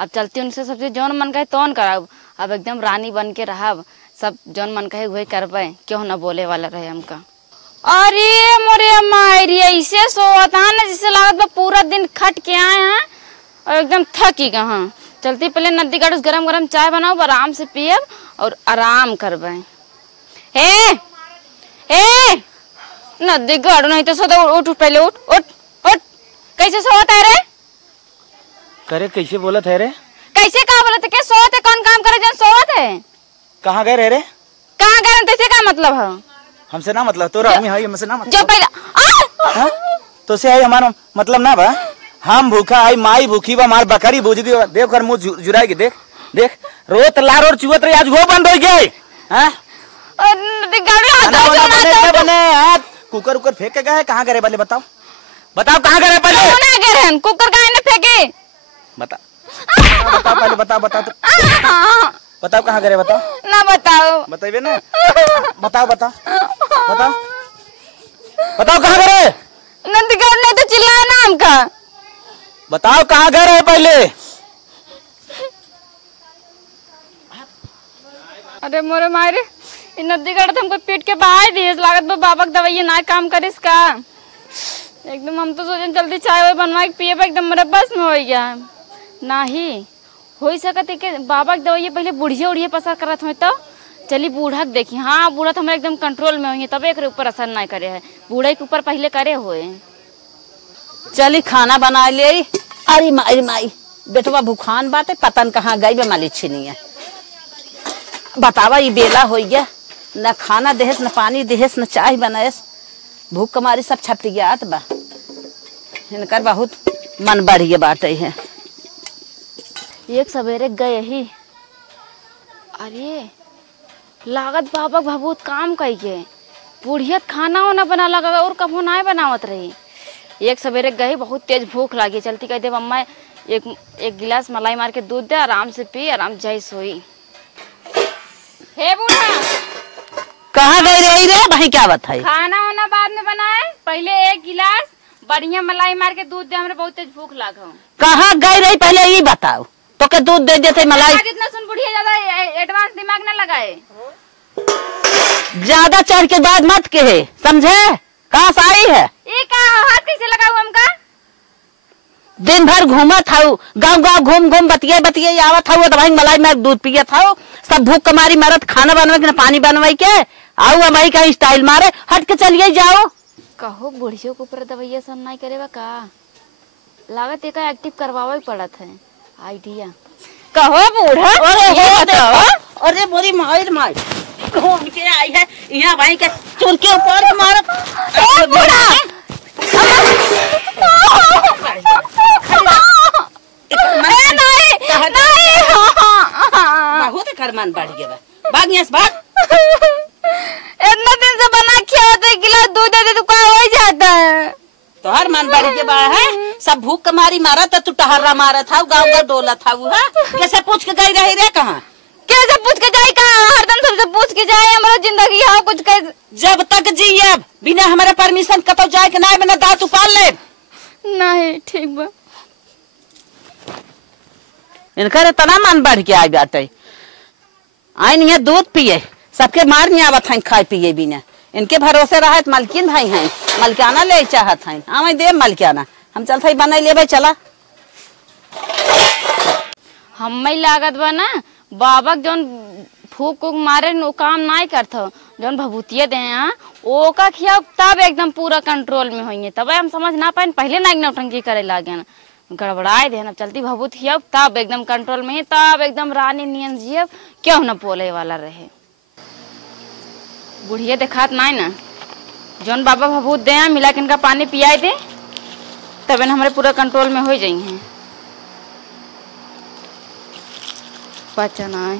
अब चलती उनसे सबसे जौन मन कहे तौन करब। अब एकदम रानी बन के रहब सब जौन मन कहे वही करबे क्यों न बोले वाला रहे हमका। अरे मोरे मायरी ऐसे सोता ना जिससे लागत बा पूरा दिन खट के आए हैं और एकदम थकी कहाँ। चलती पहले नदी घाट गरम गरम चाय बनाओ आराम से पियब और आराम करबे। हे हे नदी घाट नहीं तो सोता उठ उठ पहले उठ उठ उठ। कैसे सोता है रे? करे कैसे बोलत है रे? कैसे कहा बोलत है? क्या सोते कौन काम करे जन सोत है? कहाँ गए रे? कहाँ गए तैसे का मतलब है? हमसे ना मतलब तोरा हम है हमसे ना मतलब जो पहले तो से है हमारा मतलब ना बा। हम भूखा आई माई भूखी बा मार बकरी भूज गई देख कर मुंह जुराएगी देख देख रोत लार और चुवत रही आज वो बंद हो गए। हां बने हाथ कुकर उकर फेंक के गए कहाँ गए पहले बताओ बताओ कहाँ गए पहले कुकर का फेंके बता बताओ पहले बताओ बताओ तो बताओ कहाँ गए बताओ ना बताओ बताइए ना बताओ बताओ बताओ बताओ कहाँ गए? नंदगढ़ नहीं तो चिल्लाए ना हमका। बताओ कहाँ गए रहे पहले? अरे मोरे मारे नदीगढ़ हमको पीट के बाहर दिए लागत बा बाबा की दवाई ना काम करिस का। एकदम हम तो सोचन जल्दी चाय वाय बनवा के पिए एकदम मेरे बस में हो गया ना ही हो सकत है कि बाबा की दवाई पहले बुढ़िया उड़िया पसार करत हो तो चली बूढ़ा के देखी। हाँ बूढ़ा तो हमारे एकदम कंट्रोल में हुई तब एक ऊपर असर ना करे है बूढ़े के ऊपर पहले करे हुए। चली खाना बना ले। अरे माई माई बेटवा भूखान बाटे पतन कहाँ गई बे मालिक छिनी है। बतावा ये बेला हो गया न खाना देहस न पानी देहस न चाय बनाएस भूख कमारी सब छपटियात बा। इनकर बहुत मन बढ़िया बाटे है। एक सवेरे गए ही अरे लागत बाबा बहुत काम कई के बुढ़ियत खाना वाना बना लगा और कभो ना बनावत रही। एक सवेरे गई बहुत तेज भूख लगी चलती कह दे मम्मा एक गिलास मलाई मार के दूध दे आराम से पी आराम जाई सोई। हे बूढ़ा कहाँ गई रही रे भाई क्या बात है? खाना वाना बाद में बनाए पहले एक गिलास बढ़िया मलाई मार के दूध दे हमरे बहुत तेज भूख लगा। कहाँ गई रही पहले ये बताओ तो के दूध दे देते मलाई। जितना सुन बुढ़िया ज्यादा एडवांस दिमाग न लगाए ज्यादा चढ़ के बाद मत कहे समझे कहाँ से आई है। एक दिन भर घूमत हूँ, गाँव गाँव घूम घूम बतिये आवत हूँ, दवाई मलाई में दूध पियत हूँ, सब भूख कमारी मरत, खाना बनवे के पानी बनवाई के आओ हमारी का स्टाइल मारे, हट के चलिए जाओ। कहो बुढ़ियों के ऊपर दवाइया सब नहीं करेगा का, लागत एक एक्टिव करवावे पड़त है आइडिया। कहो बूढ़ा अरे बोरी मार मार घूम के आई है यहाँ भाई के चुन के ऊपर मारत बूढ़ा बहुत खरमान बढ़ गया भाग यहाँ से भाग। इतना दिन से बना क्या होता है, गिलास दूध दे तो क्या हो जाता है। तो हर मन बढ़ के बा है, सब भूख कमारी मारा था, तू टहर्रा मारा था, गाँव गाँव डोला था वो है। कैसे पूछ के गई रही रे कहाँ, कैसे पूछ के जाए कहाँ, हरदम सबसे पूछ के जाए, हमारा जिंदगी है कुछ कैसे। जब तक जिये बिना हमारे परमिशन कतो जाए के ना बिना दांत उपाल ले। नहीं ठीक बा, इनका इतना मन बढ़ के आ जाते आई नहीं दूध पिए, सबके मार नहीं आवत है खाए पिए बिना, इनके भरोसे रहा मलकिन भाई हैं, मलकियाना ले चाहत हैं, हमें दे मलकियाना, हम चलते ही बना ले भाई चला। हम लागत बा ना बाबा जौन फूक उक मारे नो काम नहीं करता, जौन भभूतिया दे वो का खिया तब एकदम पूरा कंट्रोल में होइए, तब हम समझ ना पाए, पहले ना नौटंकी करे लागे ना, गड़बड़ाए दे ना चलती भभूत खिया तब एकदम कंट्रोल में है, तब एकदम रानी नियन जियब, क्यों ना बोले वाला रहे। बुढ़िया देखात नहीं ना, जौन बाबा भभूत दे मिला के इनका पानी पियाए दे, तब हमारे पूरा कंट्रोल में हो जाइए। पचना है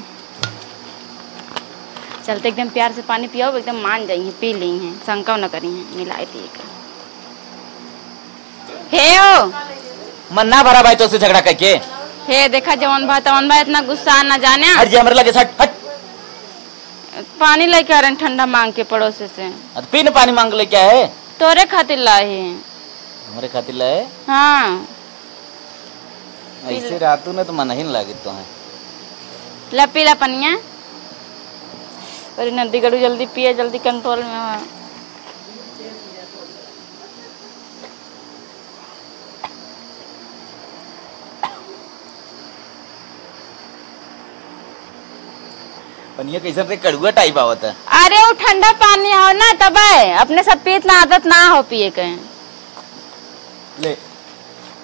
चलते एकदम प्यार से पानी पियाओ, एकदम मान जाइए, पी ली हैं, शंका न करी हैं, मिलाए थी हे ओ मन्ना भरा भाई तो से झगड़ा करके हे देखा जवान भाई इतना गुस्सा ना जाने, हट जा हमरे लगे, हट हट। पानी लेके आ रहे ठंडा मांग के पड़ोसे से, पी न पानी मांग ले, क्या है तोरे खातिर लाए, हमारे खातिर लाए। हाँ ऐसे रातू ने तो मन ही लगे तो है, ला पीला पनिया, और नदी गड़ू जल्दी पिए, जल्दी कंट्रोल में हो। पनिया कैसे रे कड़ुआ टाइप आवत है। अरे वो ठंडा पानी हो ना तब है, अपने सब पीत ना आदत ना हो पिए के, ले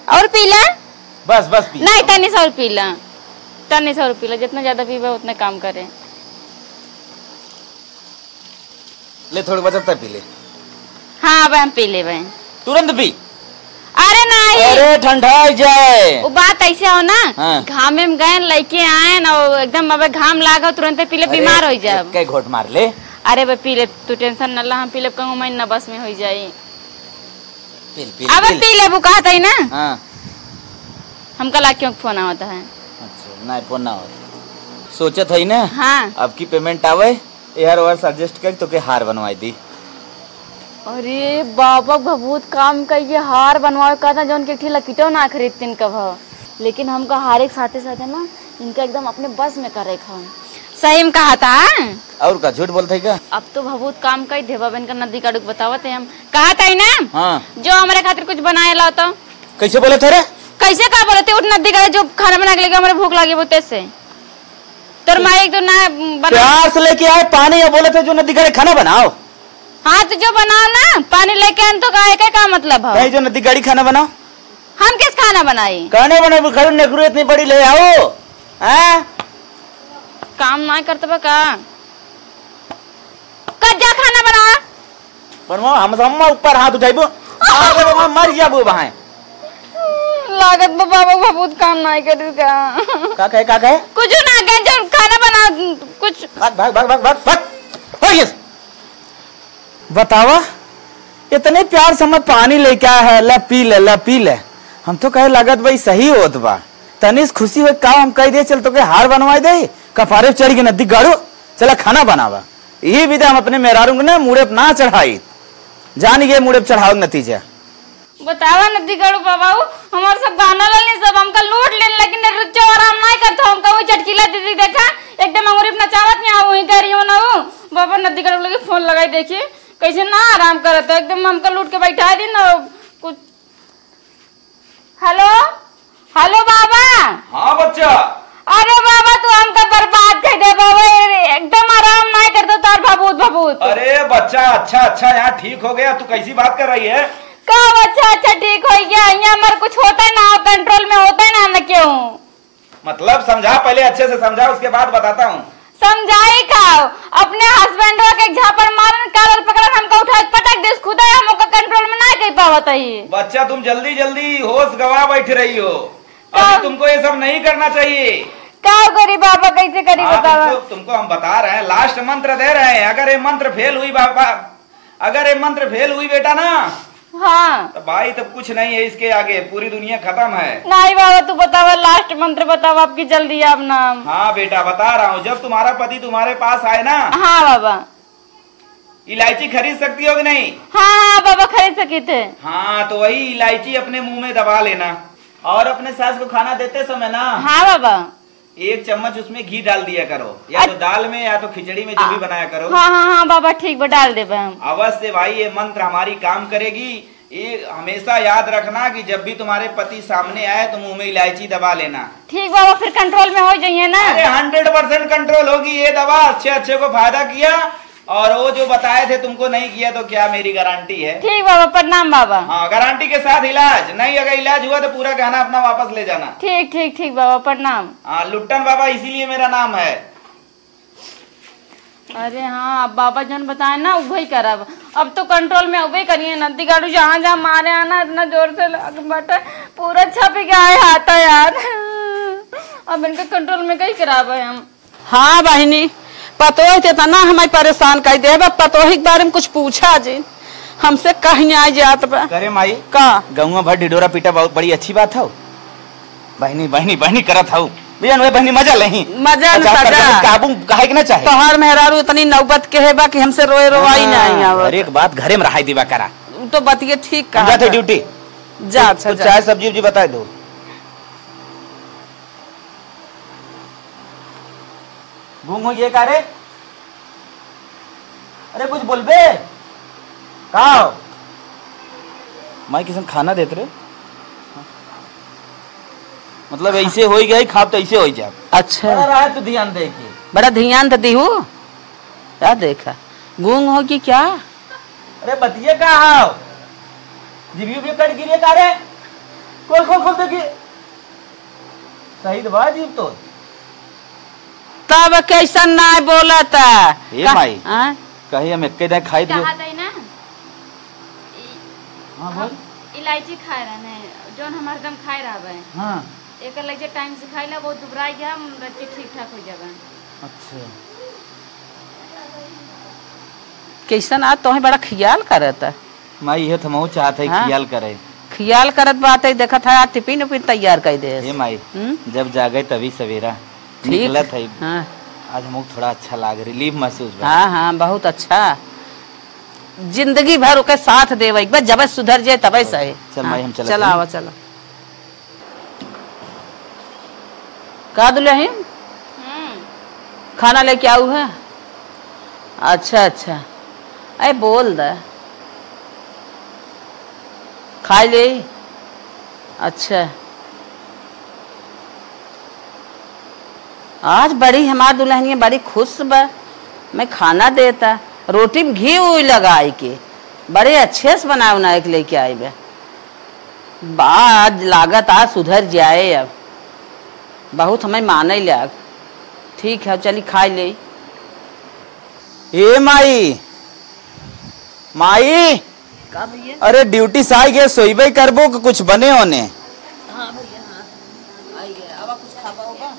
और पीला बस बस पी। नहीं तनी सौ पीला, तनी सौ पीला, जितना ज्यादा पीबे उतने काम करे। ले थोड़ी बचत पी ले। हाँ अब हम पी ले भाई, तुरंत पी। अरे नहीं, अरे ठंडा जाए, वो बात ऐसे हो ना, हाँ। घाम में गए लड़के आए ना, एकदम अब घाम लागा तुरंत पी ले, बीमार हो जाए। कई घोट मार ले। अरे भाई पी ले, तू टेंशन न ला, हम पी ले, कहूँ मैं न बस में हो जाये, अब पी ले वो कहता है ना। हाँ। हमका ला क्यों फोन आवता है। अच्छा नहीं फोन ना हो, सोचत है ना। हाँ अब की पेमेंट आवे यार, और एडजस्ट कर तो के हार बनवाई दी। अरे बाबा भभूत काम का ये हार बनवाए का था, जो उनके ठीक लकीटो ना खरीदते इनका भाव, लेकिन हमका हार एक साथे साथे ना इनका एकदम अपने बस में करे खा, सही में कहा था। और का झूठ बोलते क्या। अब तो भभूत काम का ही देवा बहन का नदी का बतावत है, हम कहा था ना। हाँ। जो हमारे खातिर कुछ बनाए ला तो कैसे बोले थे रे, कैसे कहा बोले थे, उठ नदी का जो खाना बना के लेके हमारे भूख लगी वो से तोर माँ एक तो ना बना प्यार से लेके आए पानी, या बोले थे जो नदी का खाना बनाओ। हाँ तो जो बनाओ ना, पानी लेके आन तो क्या मतलब है, जो नदी गाड़ी खाना बनाओ। हम किस खाना बनाए, खाने बना घर नेकरू इतनी बड़ी ले आओ। काम ना करते बा का कज्जा खाना बना बनवाओ, हम ऊपर हाथ उठाइबो, आगे मर जाबो वहां। लागत बाबा बहुत काम नहीं करे का कहे कुछ ना कहे, जब खाना बना कुछ भाग भाग भाग भाग भाग भाग। बतावा इतने प्यार से मैं पानी लेके आया है, ला पी ले। हम तो कहे लागत भाई सही होत बा, तनिस खुशी हो का हम कह दे चल तो के हार बनवाई दे, कफारे चढ़ के नदी गाड़ो, चला खाना बनावा। यही विधा हम अपने मेहरारू ने मुड़े ना चढ़ाई, जान गए मुड़े चढ़ाओ नतीजा। बतावा नदी गड़ो बाबा, हमारे सब गाना ले सब हमका लूट ले, लेकिन रुचो आराम नहीं करता, हमका वो चटकीला दीदी देखा एकदम अंगूरी नचावत नहीं आओ, वही कह रही हो ना वो बाबा नदी गड़ो लगे फोन लगाई, देखिए कैसे ना आराम करता, एकदम हमका लूट के बैठा दी ना कुछ। हेलो हेलो बाबा। हाँ बच्चा। अरे बाबा तू हमका बर्बाद कर दे बाबा, एकदम आराम नहीं कर दो तार भभूत भभूत। अरे बच्चा अच्छा अच्छा यहाँ ठीक हो गया, तू कैसी बात कर रही है? का बच्चा अच्छा ठीक हो गया, यहाँ हमारे कुछ होता है ना, कंट्रोल में होता है ना क्यों? मतलब समझा, पहले अच्छे से समझा उसके बाद बताता हूँ। समझाई खाओ, अपने हस्बैंड के झापड़ मारन कालर पकड़न हमको उठा पटक दे, खुदा हमको कंट्रोल में ना कर पावत है। बच्चा तुम जल्दी जल्दी होश गवा बैठ रही हो, अभी तुमको ये सब नहीं करना चाहिए। क्या करी बाबा, कैसे करी बताओ? तुमको हम बता रहे हैं, लास्ट मंत्र दे रहे हैं। अगर ये मंत्र फेल हुई बाबा, अगर ये मंत्र फेल हुई बेटा ना, हाँ तो भाई तब कुछ नहीं है, इसके आगे पूरी दुनिया खत्म है। नहीं बाबा तू बताओ, लास्ट मंत्र बताओ आपकी, जल्दी आप नाम। हाँ बेटा बता रहा हूँ, जब तुम्हारा पति तुम्हारे पास आए ना, हाँ बाबा। इलायची खरीद सकती हो कि नहीं? हाँ हाँ बाबा खरीद सके थे। हाँ तो वही इलायची अपने मुंह में दबा लेना, और अपने सास को खाना देते समय ना, हाँ बाबा 1 चम्मच उसमें घी डाल दिया करो, या तो दाल में या तो खिचड़ी में, जो भी बनाया करो। हाँ हाँ हाँ बाबा ठीक बा, डाल दे हम। अवश्य भाई ये मंत्र हमारी काम करेगी। ये हमेशा याद रखना कि जब भी तुम्हारे पति सामने आए तो मुंह में इलायची दबा लेना। ठीक बाबा, फिर कंट्रोल में हो जाइए ना। अरे 100% कंट्रोल होगी ये दवा, अच्छे अच्छे को फायदा किया, और वो जो बताए थे तुमको नहीं किया तो क्या मेरी गारंटी है। ठीक बाबा, प्रणाम बाबा। हाँ गारंटी के साथ इलाज, नहीं अगर इलाज हुआ तो पूरा गहना अपना वापस ले जाना। ठीक ठीक ठीक बाबा, प्रणाम। हाँ लुट्टन बाबा इसीलिए मेरा नाम है। अरे हाँ अब बाबा जन बताए ना वही करब, अब तो कंट्रोल में वही करिए। नदी गाड़ू जहाँ जहाँ मारे आना इतना जोर से लग बटे पूरा छप गया है हाथ यार। अब इनके कंट्रोल में कहीं कराबे हम। हाँ बहनी पतोह थे तना हमें परेशान कर दे, पतोही के बारे में कुछ पूछा जी, हमसे कहीं आ जात बा। करे माई का गौवा भर ढिढोरा पीटा बहुत बड़ी अच्छी बात है। बहनी बहनी बहनी करत हूँ भैया, बहनी मजा नहीं, मजा न सजा काबू काहे के ना चाहे। तोहर मेहरारू इतनी नौबत के है बा कि हमसे रोए रोवाई नहीं आवत। हर एक बात घरे में रहाई दिवा करा, तो बतिए ठीक कहा जाते ड्यूटी जा। तो चाय सब्जी उब्जी बता दो। घूम ये का रे, अरे कुछ बोल बे का माई किसन खाना देते रे, मतलब ऐसे हो गई खाब तो ऐसे हो जाए। अच्छा रहा है तो ध्यान दे के, बड़ा ध्यान तो दी हो, क्या देखा गूंग होगी क्या? अरे बतिए का हाव जीवी भी कट गिरी का रे, खोल खोल खोल देखिए सही दबा जीव तो तब कैसा ना बोला था ये माई कहीं हम एक दिन खाई दियो। हाँ बोल। इलायची खाए रहने जोन हमारे दम खाए रहा है। हाँ एक लगे टाइम से खाई ला, बहुत दुबराई गया, बच्चे ठीक ठाक हो जाएगा। अच्छा कैसन आज तो बड़ा ख्याल करता माई ये तो मैं चाहता है ख्याल करे, ख्याल करत बात है, देखा था आज टिफिन उपिन तैयार कर दे। ये माई जब जागे तभी सवेरा निकला था। हाँ आज हमको थोड़ा अच्छा लाग, रिलीफ महसूस। हाँ हाँ बहुत अच्छा, जिंदगी भर ओके साथ देवे, बस जब सुधर जाए तब सही। चल माई हम चला। चला आवा चला। का दुल्हन खाना लेके आऊ है? अच्छा अच्छा अरे बोल दे खा ले। अच्छा आज बड़ी हमार दुल्हनिया बड़ी खुश बा, मैं खाना देता, रोटी में घी उई लगाई के बड़े अच्छे से बना उना के लेके आई बे। बात लागत आज सुधर जाए, अब बहुत हमें माने लाग। ठीक है चली खा ले। ए माई माई का भैया? अरे ड्यूटी से आई गए, सोईबे करबो कि कुछ बने होने? हाँ भैया हाँ आइए, अब कुछ खाबा होगा?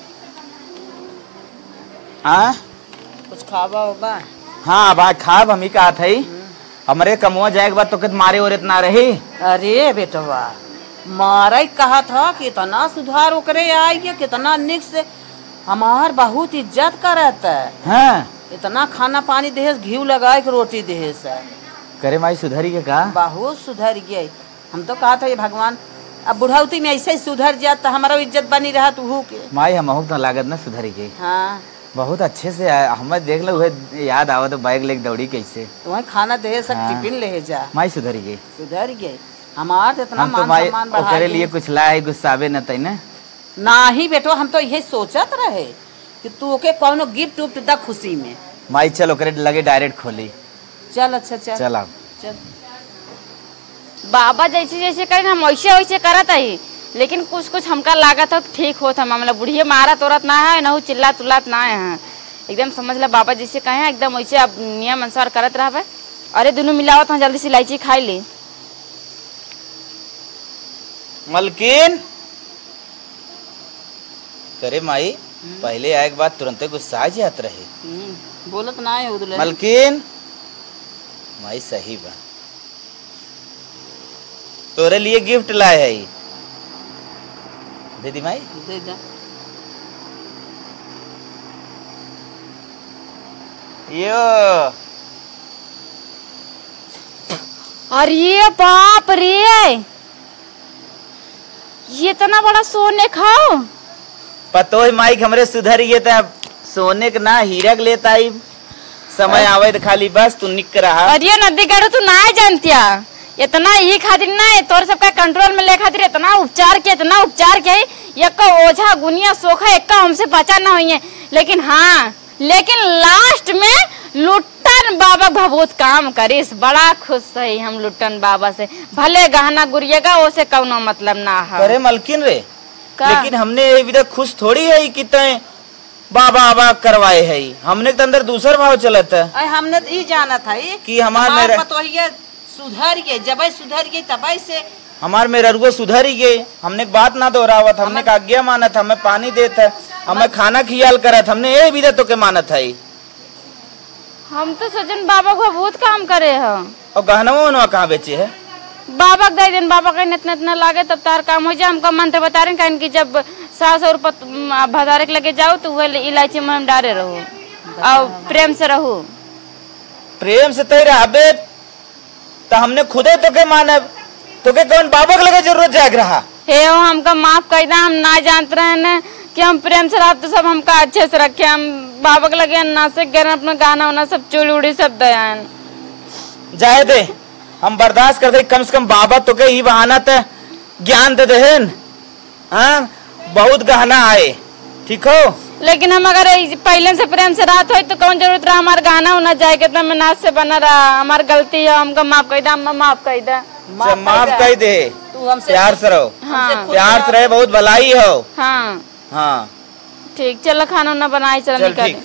हाँ कुछ खाबा होगा? हाँ भाई खाब हम ही कहा था हमरे कमुआ जाए के बाद तो कित मारे और इतना रही। अरे बेटवा मारा कहा था कितना सुधार ओकरे आई है, कितना निक से हमार बहुत इज्जत करता है। हाँ इतना खाना पानी देहे, घी लगाए के रोटी देहे से करे माई सुधरी के कहा बहुत सुधर गई। हम तो कहा था ये भगवान अब बुढ़ाउती में ऐसे ही सुधर जात तो हमारा इज्जत बनी रहा तू के। माई हम तो लागत ना सुधरी गई। हाँ बहुत अच्छे से हमें देख लो याद आवा तो बाइक लेके दौड़ी कैसे। तुम्हें खाना दे सक हाँ। टिफिन ले जा। माई सुधरी गई। सुधर गई हमार तो इतना हम तो मान माई सम्मान ओकरे बढ़ा लिए कुछ लाए गुस्सावे न तई ना। नाही बेटो, हम तो यही सोचत रहे कि तू ओके कौनो गिफ्ट उफ्ट दा खुशी में। माई चल ओकरे लगे डायरेक्ट खोली। चल अच्छा चल चल आप चल। बाबा जैसे जैसे करें हम वैसे वैसे करत ही, लेकिन कुछ कुछ हमका लागत हो ठीक होता मामला। बुढ़िया मारा तोरत ना है, ना चिल्ला तुल्लात ना है, एकदम समझ ला बाबा जैसे कहे एकदम वैसे अब नियम अनुसार करत रहा। अरे दोनों मिलावत जल्दी से इलायची खाई ली। मलकिन करे माई पहले आए के बाद तुरंत गुस्सा जात रहे। बोलत ना है उदले। मलकिन माई सही बा, तोरे लिए गिफ्ट लाए है। दीदी माई दे दे। यो अरे बाप रे, ये इतना बड़ा सोने खाओ। पतो है माई हमरे सुधर गए था, सोने के ना हीरा के लेता ही समय आवे तो खाली बस तू निक रहा। अरे नदी करो तू ना जानतिया, इतना ही खातिर ना है तोर सबका कंट्रोल में ले खातिर इतना उपचार किया एक ओझा गुनिया सोखा एक हमसे बचा ना हुई है। लेकिन लास्ट में लुट्टन बाबा भभूत काम करिस। बड़ा खुश है हम लुट्टन बाबा से, भले गहना गुरिएगा ओसे कौनो मतलब ना है। अरे मलकिन रे का? लेकिन हमने अभी तक खुश थोड़ी है कि तय बाबा बाबा करवाए है। हमने तो अंदर दूसर भाव चलत है। अरे हमने तो ये जाना था कि हमार पतोहिया सुधर गए, जब सुधर गए तब से हमार मेरा रुआ सुधर ही गए। हमने बात ना दोहरावत, हमने का आज्ञा मानत, हमें पानी देत है, हमें खाना खियाल करत, हमने ये भी तो के मानत है। हम तो सजन बाबा को बहुत काम करे है। और गहनवा वहनवा कहाँ बेचे है? बाबा के दे दिन, बाबा का इतना इतना लागे तब तार काम हो जाए। हमका मंत्र बता रहे हैं कि जब 700 भदारे के लगे जाओ तो वह इलायची में हम डारे रहो और प्रेम से रहो। प्रेम से तय रहबे तो हमने खुदे तो के मानब, तो के कौन बाबा के लगे जरूरत जाग रहा। हे हो हमका माफ कर दे, हम ना जानते रहे न कि हम प्रेम से रह तो सब हमका अच्छे से रखे। हम बाबा के लगे ना से गए अपना गाना वाना सब चूड़ी उड़ी सब दयान जाए दे, हम बर्दाश्त कर दे। कम से कम बाबा तो के ही बहाना तो ज्ञान दे देन। हाँ बहुत गहना आए, ठीक हो। लेकिन हम अगर पहले से प्रेम से रात हो तो कौन जरूरत रहा हमारे गाना होना जाए कितना में नाच से बना रहा। हमारी गलती है, हमको माफ कर दे, हम माफ कर दे। माफ कर दे, तू हमसे प्यार से रहो। हाँ प्यार से रहे, बहुत भलाई हो। हाँ हाँ ठीक, चलो खाना वाना बनाए चलो चल निकल। ठीक।